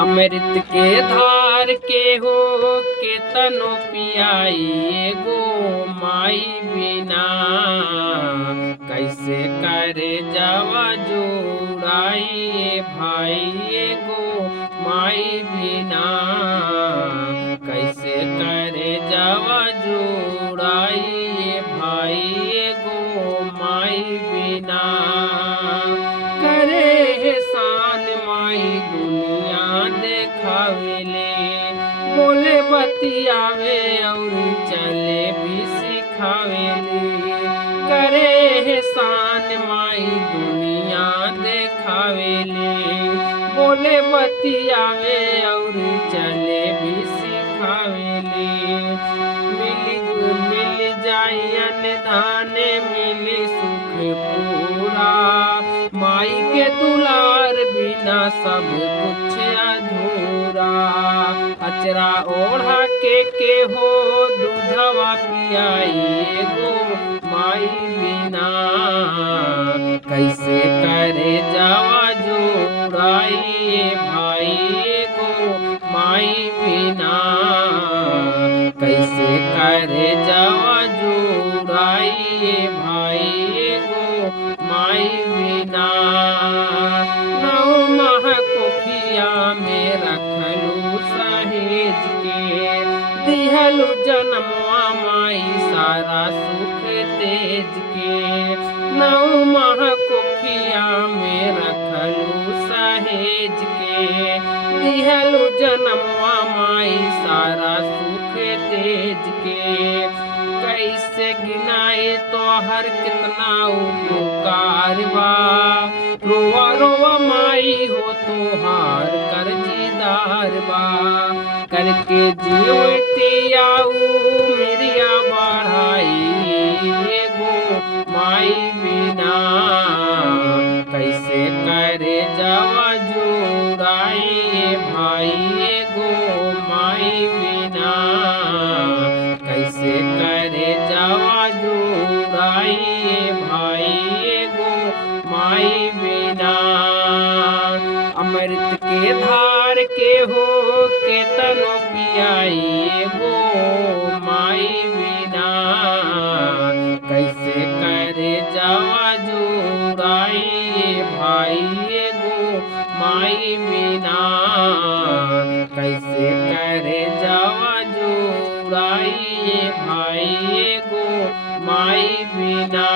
अमृत के धार के हो के तनो पियाई एगो माई बिना कैसे करे जावा जुड़ाई भाई एगो माई बिना कैसे करे जावा जुड़ाई भाई एगो माई बिना करे एहसान माई दुनिया देखावेले बोले बतियावे और चले भी सिखावेले करे एहसान माई दुनिया देखावेले बोले बतियावे और चले भी सिखावेले मिल जायन धाने मिली सुख पूरा माई के दुलार बिना सब कुछ अधूरा अचरा ओढ़ा के हो दूधवा पियाई एगो माई बिना कैसे करे जावा जुड़ाई भाई एगो माई बिना कैसे करे जावा जुड़ाई भाई एगो माई बिना नौ माह कोखिया में रखलू सहेज के दिहलू जन्मवा माई सारा सुख तेज के नौ माह कोखिया में रखलू सहेज के दिहलू जन्मवा माई सारा सुख तेज के कैसे गिनाए तो हर कितना उपकार बा रोवा रोवा माई हो तो हार कर्जदार बा करके जीवती आऊ मिरिया बढ़ाई एगो माई बिना कैसे करे जावा जुड़ाई भाई एगो माई बिना कैसे करे जावा जुड़ाई भाई एगो माई बिना अमृत के धार के हो के तनो पियाई एगो माई बिना कैसे करे जावा जुड़ाई भाई एगो माई बिना कैसे करे जावा जुड़ाई भाई एगो माई बिना।